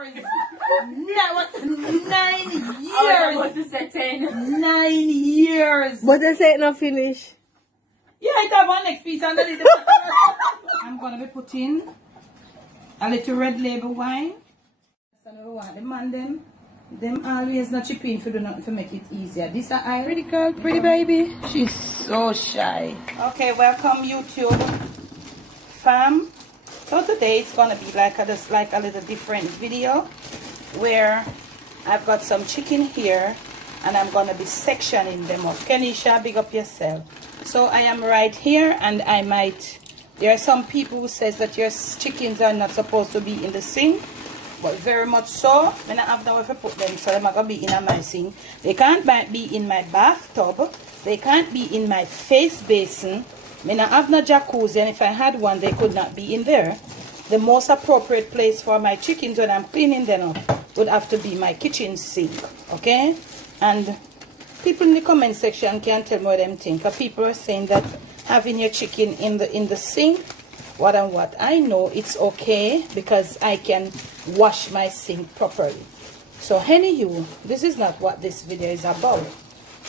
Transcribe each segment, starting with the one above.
No, what? 9 years. I was to say 10. 9 years. But they say it not finish. Yeah, I have one next piece under the I'm gonna be putting a little red label wine. So we want them and them always not chip in for do nothing to make it easier. This are I Pretty girl, pretty baby. She's so shy. Okay, welcome YouTube fam. So today it's gonna be like a little different video where I've got some chicken here and I'm gonna be sectioning them up. Kenisha, big up yourself. So I am right here, and there are some people who says that your chickens are not supposed to be in the sink, but very much so. When I have nowhere to put them, so they're not gonna be in my sink. They can't be in my bathtub. They can't be in my face basin. When I have no jacuzzi, and if I had one, they could not be in there. The most appropriate place for my chickens when I'm cleaning them up would have to be my kitchen sink, okay? And people in the comment section can tell me what them think. People are saying that having your chicken in the sink, what and what. I know it's okay because I can wash my sink properly. So anywho, this is not what this video is about.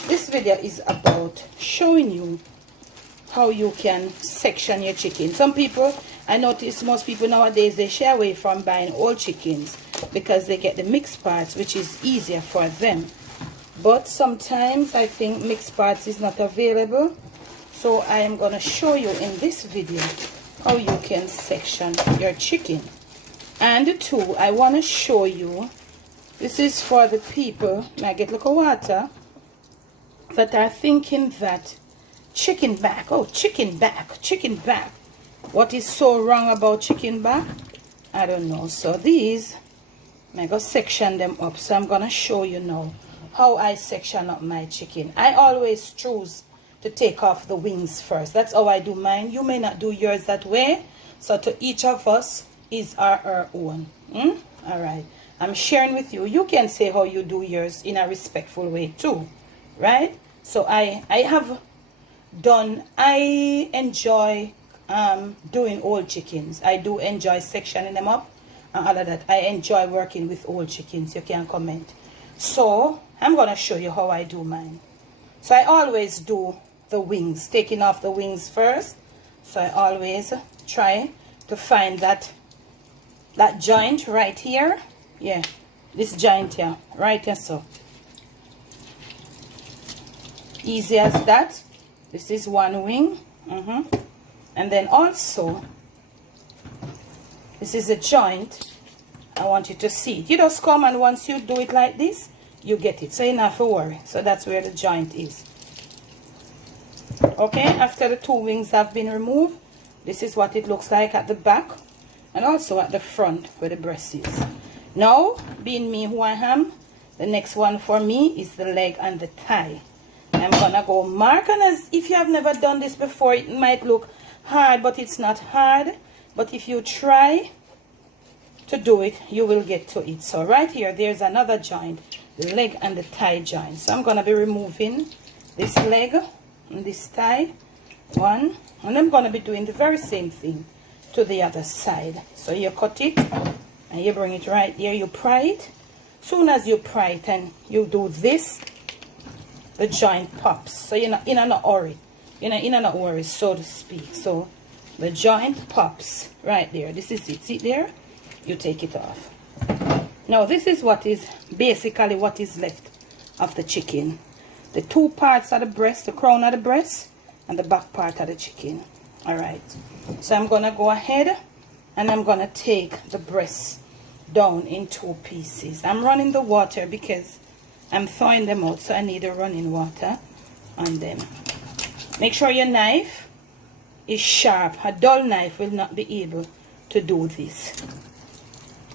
This video is about showing you how you can section your chicken. Some people, I notice most people nowadays, they shy away from buying old chickens because they get the mixed parts, which is easier for them. But sometimes I think mixed parts is not available. So I am going to show you in this video how you can section your chicken. And two, I want to show you, this is for the people, I get a little water, that are thinking that chicken back, chicken back. What is so wrong about chicken back? I don't know. So these, I'm going to section them up. So I'm going to show you now how I section up my chicken. I always choose to take off the wings first. That's how I do mine. You may not do yours that way. So to each of us is our own. Alright. I'm sharing with you. You can say how you do yours in a respectful way too. Right? So I enjoy doing old chickens. I do enjoy sectioning them up and all of that. I enjoy working with old chickens. You can comment. So I'm going to show you how I do mine. So I always do the wings, taking off the wings first. So I always try to find that joint right here. Yeah, this joint here, right here. So easy as that. This is one wing. And then also, this is a joint. I want you to see it. You just come, and once you do it like this, you get it. So you don't have to worry. So that's where the joint is. Okay, after the two wings have been removed, this is what it looks like at the back and also at the front where the breast is. Now, being me who I am, the next one for me is the leg and the thigh. I'm gonna go mark, and as if you have never done this before, it might look hard, but it's not hard. But if you try to do it, you will get to it. So right here, there's another joint, the leg and the thigh joint. So I'm gonna be removing this leg and this thigh, one, and I'm gonna be doing the very same thing to the other side. So you cut it and you bring it right there, you pry it. Soon as you pry it and you do this, the joint pops. So you're not in a hurry. You're not in a worry, so to speak. So the joint pops right there. This is it. See there? You take it off. Now this is what is basically what is left of the chicken. The two parts of the breast, the crown of the breast, and the back part of the chicken. Alright. So I'm gonna go ahead and I'm gonna take the breast down in two pieces. I'm running the water because I'm thawing them out, so I need a running water on them. Make sure your knife is sharp. A dull knife will not be able to do this.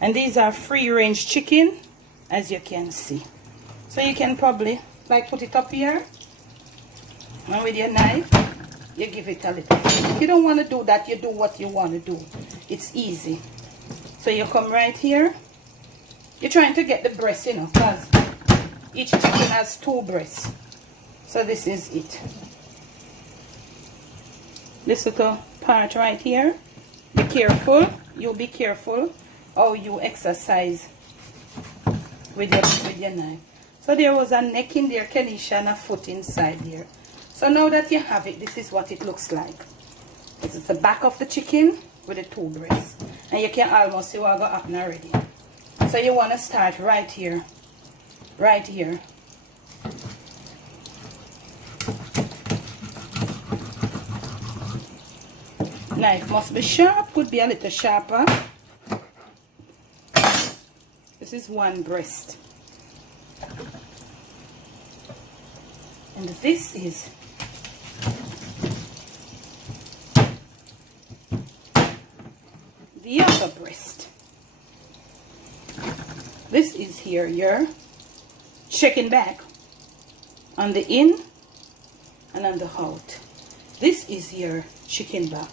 And these are free range chicken, as you can see. So you can probably like put it up here, and with your knife you give it a little. If you don't want to do that, you do what you want to do. It's easy. So you come right here. You're trying to get the breast, you know, because each chicken has two breasts. So this is it. This little part right here. Be careful. You be careful how you exercise with your knife. So there was a neck in there, Kenisha, and a foot inside there. So now that you have it, this is what it looks like. This is the back of the chicken with the 2 breasts. And you can almost see what got happen already. So you want to start right here. Right here. Knife must be sharp, could be a little sharper. This is 1 breast. And this is the other breast. This is here your chicken back on the in and on the out. This is your chicken back.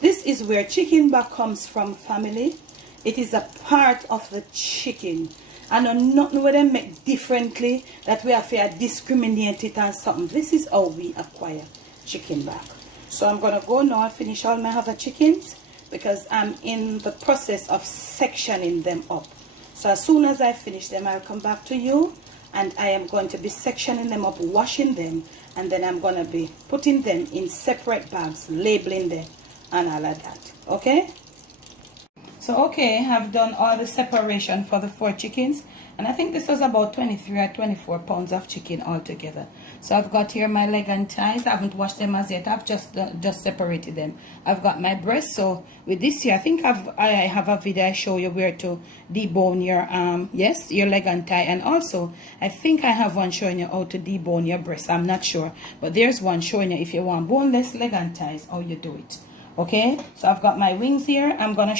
This is where chicken back comes from, family. It is a part of the chicken. And nothing where they make differently that we have to discriminate it and something. This is how we acquire chicken back. So I'm going to go now and finish all my other chickens because I'm in the process of sectioning them up. So as soon as I finish them, I'll come back to you and I am going to be sectioning them up, washing them, and then I'm going to be putting them in separate bags, labeling them and all of that. Okay? So okay, I've done all the separation for the 4 chickens, and I think this was about 23 or 24 pounds of chicken altogether. So I've got here my leg and thighs. I haven't washed them as yet. I've just separated them. I've got my breast. So with this here, I think I have a video I show you where to debone your yes, your leg and thigh, and also I think I have one showing you how to debone your breast. I'm not sure, but there's one showing you if you want boneless leg and thighs, how you do it. Okay, so I've got my wings here. I'm gonna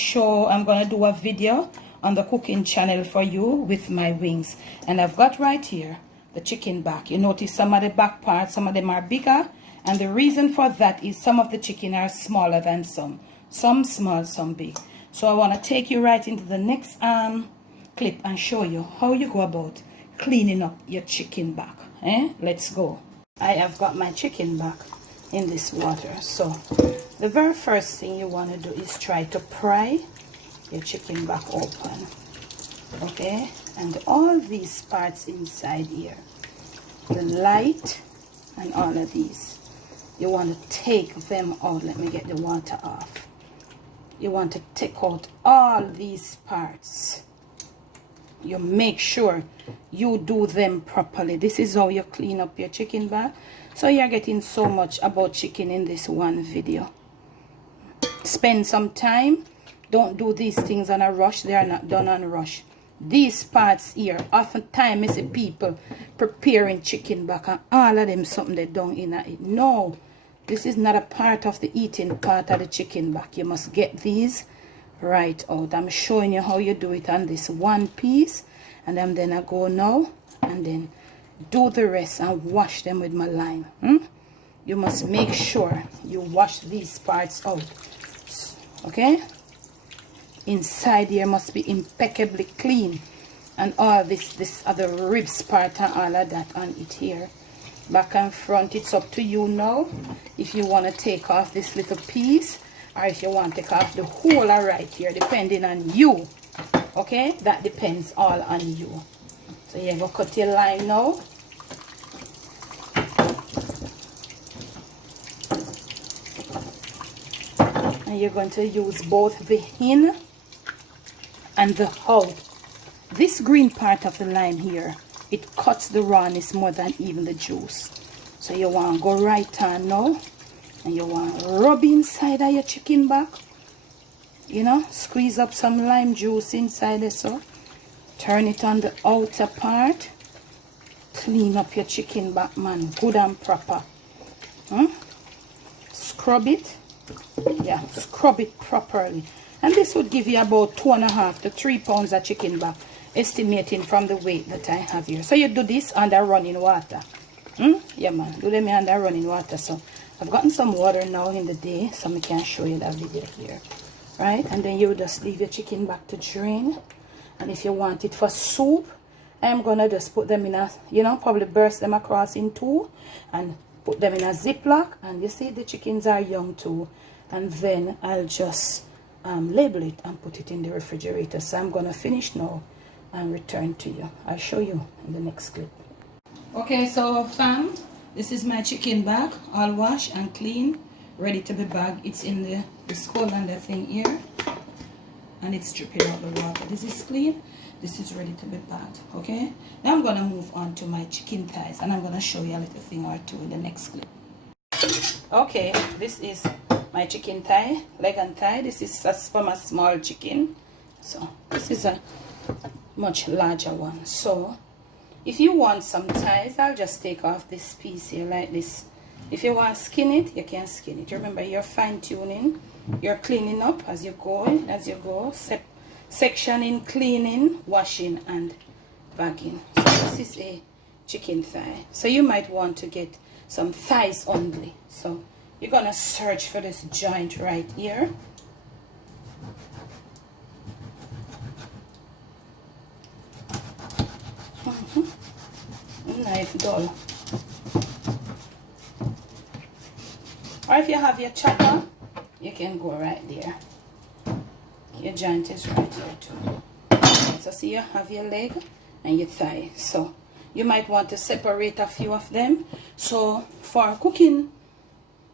do a video on the cooking channel for you with my wings, and I've got right here the chicken back. You notice some of the back parts, some of them are bigger, and the reason for that is some of the chicken are smaller than some small, some big. So I want to take you right into the next clip and show you how you go about cleaning up your chicken back. Let's go. I have got my chicken back in this water. So the very first thing you want to do is try to pry your chicken back open. Okay, and all these parts inside here, the light and all of these, you want to take them out. Let me get the water off. You want to take out all these parts. You make sure you do them properly. This is how you clean up your chicken back. So you're getting so much about chicken in this one video. Spend some time. Don't do these things on a rush. They are not done on a rush. These parts here, oftentimes I see people preparing chicken back and all of them something they don't in it. No, this is not a part of the eating part of the chicken back. You must get these right out. I'm showing you how you do it on this one piece, and then I go now and then do the rest and wash them with my lime. You must make sure you wash these parts out. Okay? Inside here must be impeccably clean, and all this other ribs part and all of that on it here. Back and front, it's up to you now if you want to take off this little piece or if you want to take off the whole right here, depending on you. Okay, that depends all on you. So you're going to cut your line now. And you're going to use both the in and the out. This green part of the lime here, it cuts the rawness more than even the juice. So you want to go right on now, and you want to rub inside of your chicken back. You know, squeeze up some lime juice inside it. So turn it on the outer part. Clean up your chicken back, man, good and proper. Scrub it. Yeah, scrub it properly. And this would give you about 2.5 to 3 pounds of chicken back, estimating from the weight that I have here. So you do this under running water. Yeah, man, do them under running water. So I've gotten some water now in the day, so I can show you that video here. Right, and then you just leave your chicken back to drain. And if you want it for soup, I'm gonna just put them in a, you know, probably burst them across in 2 and put them in a Ziploc. And you see the chickens are young too. And then I'll just label it and put it in the refrigerator. So I'm gonna finish now and return to you. I'll show you in the next clip. Okay, so fam, this is my chicken back, all washed and clean, ready to be bagged. It's in the skull and the thing here, and it's dripping out the water. This is clean. This is ready to be bagged. Okay, now I'm gonna move on to my chicken thighs, and I'm gonna show you a little thing or two in the next clip. Okay, this is my chicken thigh, leg and thigh. This is from a small chicken, so this is a much larger one. So if you want some thighs, I'll just take off this piece here like this. If you want to skin it, you can skin it. Remember, you're fine-tuning, you're cleaning up as you go, sectioning, cleaning, washing, and bagging. So this is a chicken thigh. So you might want to get some thighs only. So you're gonna search for this joint right here. Knife dull. Or if you have your chopper, you can go right there. Your joint is right here too. So see, you have your leg and your thigh. So you might want to separate a few of them. So for cooking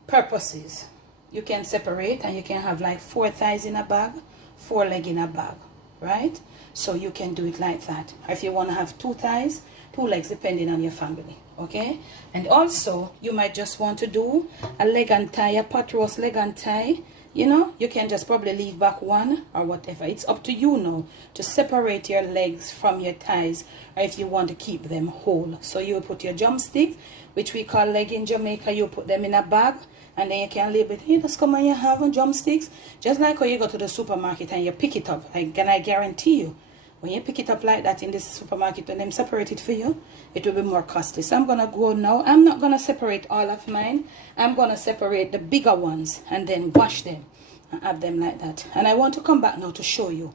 purposes, you can separate, and you can have like 4 thighs in a bag, 4 legs in a bag, right? So you can do it like that. Or if you want to have 2 thighs, 2 legs, depending on your family. Okay, and also you might just want to do a leg and thigh, a pot roast leg and thigh. You know, you can just probably leave back 1 or whatever. It's up to you now to separate your legs from your thighs, or if you want to keep them whole. So you put your drumstick, which we call leg in Jamaica, you put them in a bag, and then you can label it. You just come and you have drumsticks, just like when you go to the supermarket and you pick it up. I guarantee you, when you pick it up like that in this supermarket, when them separate it for you, it will be more costly. So I'm going to go now. I'm not going to separate all of mine. I'm going to separate the bigger ones and then wash them and have them like that. And I want to come back now to show you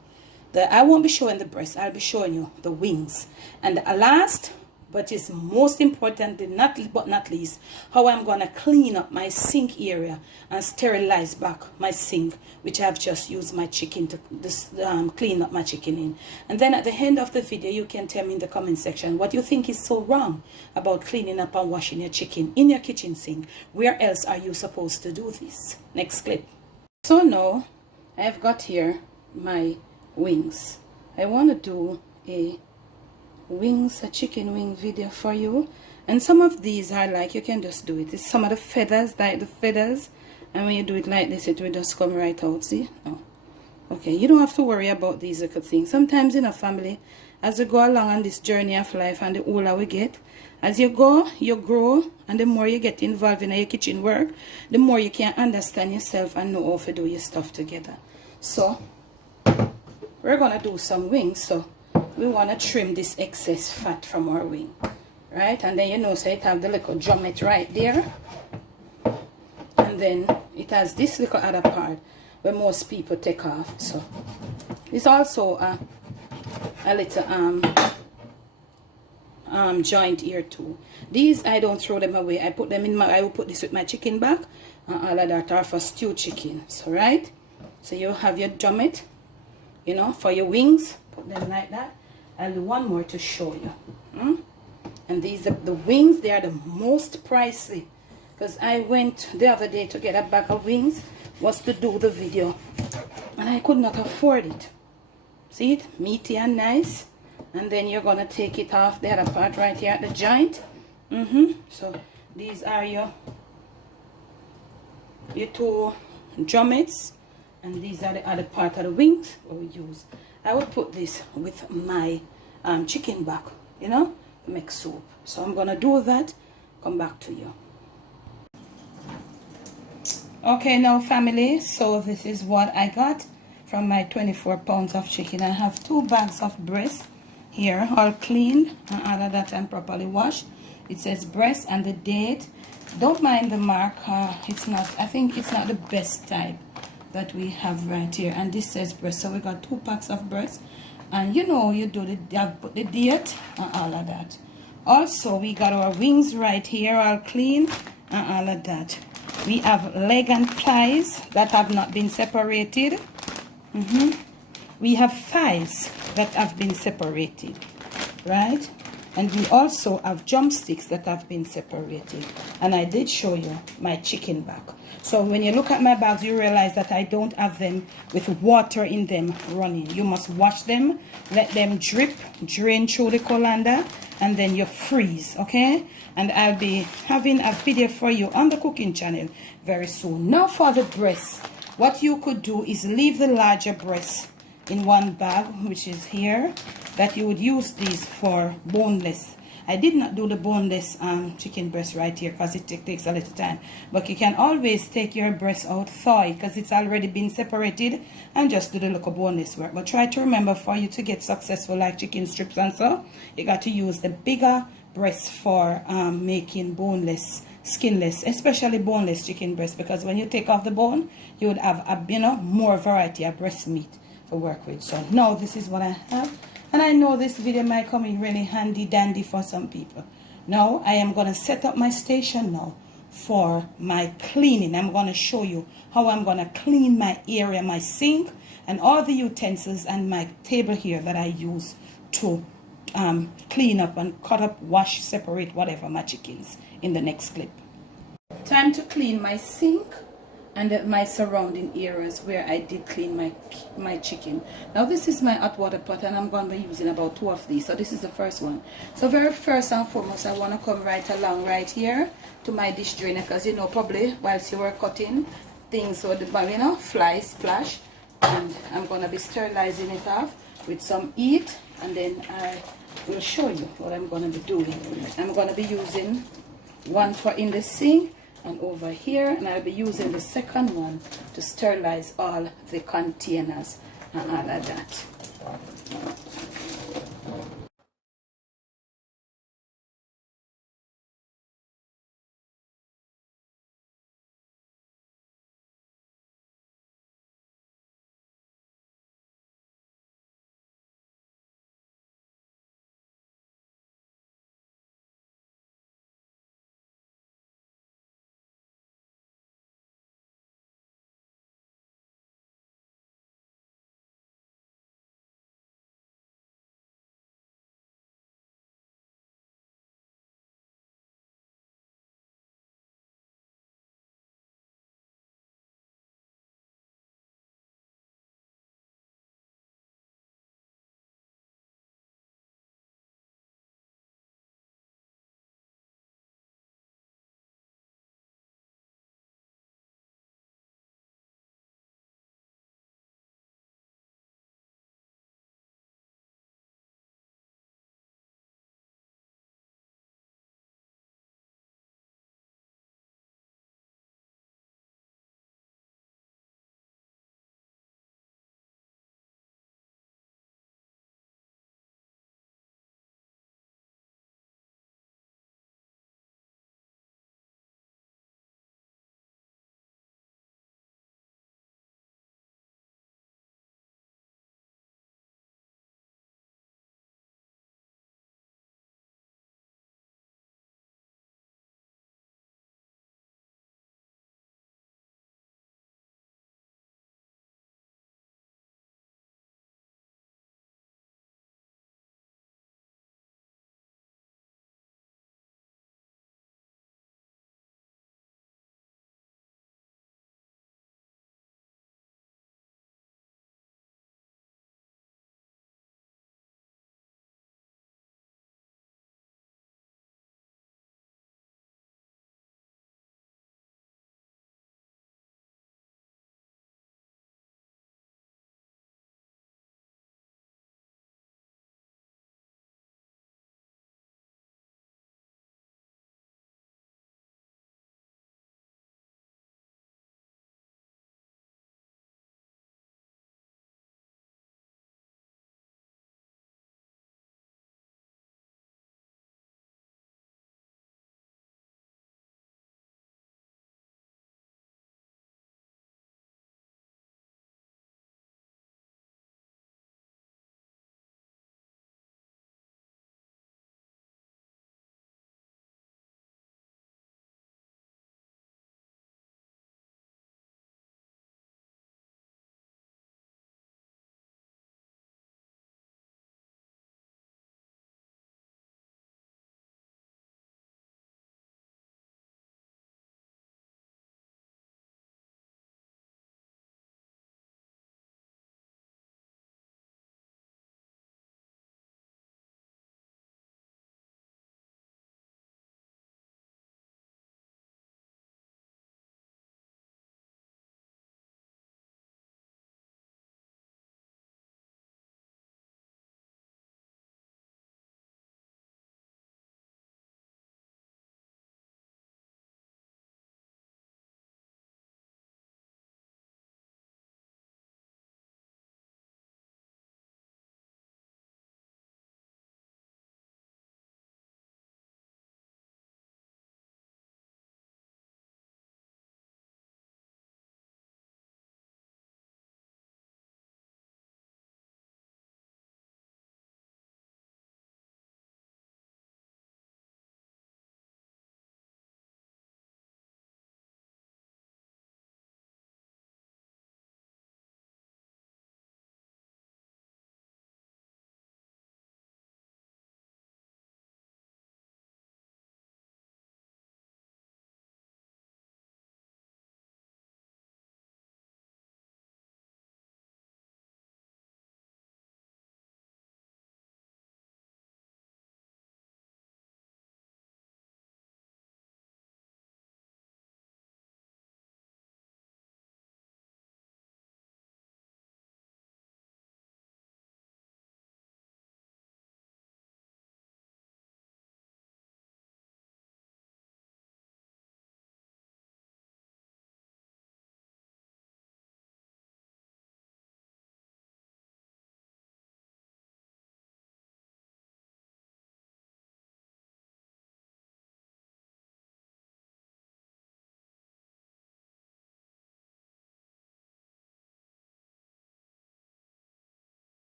that I won't be showing the breast. I'll be showing you the wings. And the last, but is most importantly, but not least, how I'm going to clean up my sink area and sterilize back my sink, which I've just used my chicken to clean up my chicken in. And then at the end of the video, you can tell me in the comment section what you think is so wrong about cleaning up and washing your chicken in your kitchen sink. Where else are you supposed to do this? Next clip. So now I've got here my wings. I want to do a chicken wing video for you, and some of these are like, you can just do it. It's some of the feathers, like the feathers, and when you do it like this, it will just come right out. See? No. Okay, you don't have to worry about these little things. Sometimes in a family, as you go along on this journey of life, and the older we get, as you go, you grow, and the more you get involved in your kitchen work, the more you can understand yourself and know how to do your stuff together. So we're gonna do some wings. So we want to trim this excess fat from our wing, right? And then, you know, so it have the little drummet right there, and then it has this little other part where most people take off. So it's also a little joint here too. These I don't throw them away. I put them in I will put this with my chicken back, and all of that are for stew chicken. So right, so you have your drummet, you know, for your wings. Put them like that. I'll do one more to show you. And these are the wings. They are the most pricey, because I went the other day to get a bag of wings, was to do the video, and I could not afford it. See it? Meaty and nice. And then you're gonna take it off the other part right here at the joint. So these are your 2 drummets, and these are the other part of the wings what we use. I would put this with my chicken back, you know, to make soup. So I'm gonna do that, come back to you. Okay, now family, so this is what I got from my 24 pounds of chicken. I have 2 bags of breast here, all cleaned and all of that and properly washed. It says breast and the date. Don't mind the mark. It's not, I think it's not the best type that we have right here. And this says breast, so we got 2 packs of breast. And you know, you do put the date and all of that. Also, we got our wings right here, all clean and all of that. We have leg and thighs that have not been separated. We have thighs that have been separated, right? And we also have drumsticks that have been separated. And I did show you my chicken back. So when you look at my bags, you realize that I don't have them with water in them running. You must wash them, let them drip, drain through the colander, and then you freeze, okay? And I'll be having a video for you on the cooking channel very soon. Now for the breast, what you could do is leave the larger breast in one bag, which is here, that you would use these for boneless. I did not do the boneless chicken breast right here because it takes a little time, but you can always take your breast out, thaw it because it's already been separated, and just do the little boneless work. But try to remember, for you to get successful like chicken strips and so, you got to use the bigger breast for making boneless, skinless, especially boneless chicken breast, because when you take off the bone, you would have a more variety of breast meat to work with. So now this is what I have, and I know this video might come in really handy dandy for some people. Now I am going to set up my station now for my cleaning. I'm going to show you how I'm going to clean my area, my sink, and all the utensils, and my table here that I use to clean up and cut up, wash, separate, whatever, my chickens in the next clip. Time to clean my sink and my surrounding areas where I did clean my chicken. Now this is my hot water pot, and I'm going to be using about 2 of these. So this is the first one. So very first and foremost, I want to come right along right here to my dish drainer, because you know, probably whilst you were cutting things, so the flies splash, and I'm going to be sterilizing it off with some heat, and then I will show you what I'm going to be doing. I'm going to be using one for in the sink and over here, and I'll be using the second one to sterilize all the containers and all of that.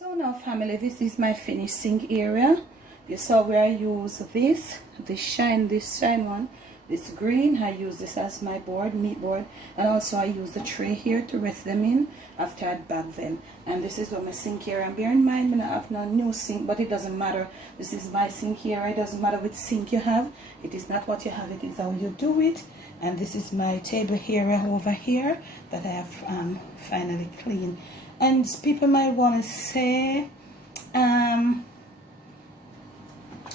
So now family, this is my finished sink area. You saw where I use this shine one, this green. I use this as my board, meat board, and also I use the tray here to rest them in after I bag them. And this is what my sink area. And bear in mind, I have no new sink, but it doesn't matter. This is my sink area. It doesn't matter which sink you have. It is not what you have, it is how you do it. And this is my table area over here that I have finally cleaned. And people might want to say,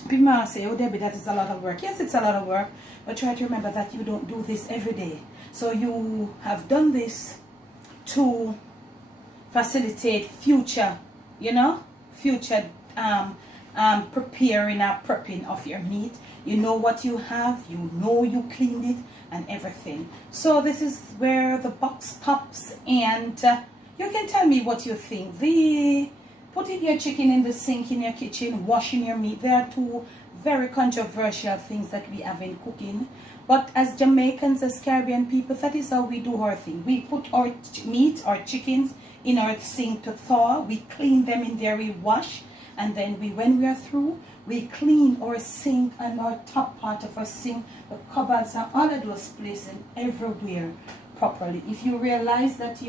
people might say, oh Debbie, that is a lot of work. Yes, it's a lot of work, but try to remember that you don't do this every day. So you have done this to facilitate future, future preparing or prepping of your meat. You know what you have, you know you cleaned it and everything. So this is where the box stops, and you can tell me what you think. Putting your chicken in the sink in your kitchen, washing your meat, there are two very controversial things that we have in cooking. But as Jamaicans, as Caribbean people, that is how we do our thing. We put our meat, our chickens, in our sink to thaw. We clean them in there, we wash. And then when we are through, we clean our sink and our top part of our sink, the cupboards and all of those places everywhere properly. If you realize that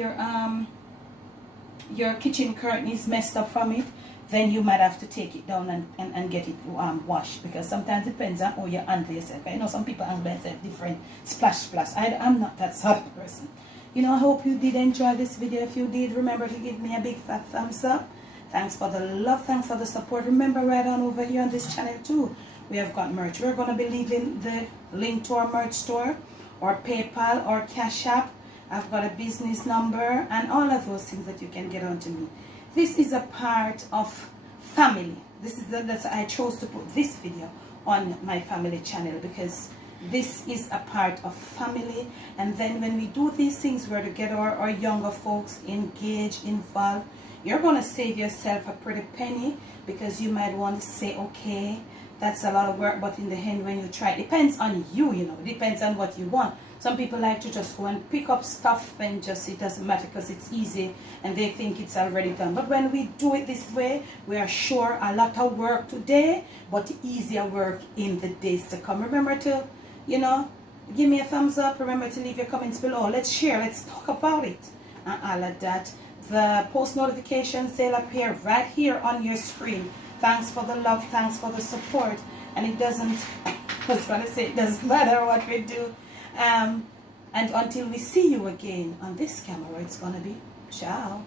your kitchen curtain is messed up from it, then you might have to take it down and get it washed, because sometimes it depends on how you handle yourself. I know some people handle themselves different, splash. I'm not that sort of person. I hope you did enjoy this video. If you did, remember to give me a big fat thumbs up. Thanks for the love, thanks for the support. Remember, right on over here on this channel too, we have got merch. We're going to be leaving the link to our merch store, or PayPal, or Cash App. I've got a business number and all of those things that you can get onto me. This is a part of family. That's I chose to put this video on my family channel, because this is a part of family. And then when we do these things, we're to get our younger folks engaged, involved. You're going to save yourself a pretty penny, because you might want to say, okay, that's a lot of work, but in the end, when you try, it depends on you, it depends on what you want. Some people like to just go and pick up stuff and just, it doesn't matter because it's easy and they think it's already done. But when we do it this way, we are sure a lot of work today, but easier work in the days to come. Remember to, give me a thumbs up. Remember to leave your comments below. Let's share, let's talk about it and all of that. The post notifications, they'll appear right here on your screen. Thanks for the love, thanks for the support. And it doesn't, I was going to say, it doesn't matter what we do. And until we see you again on this camera, it's going to be ciao.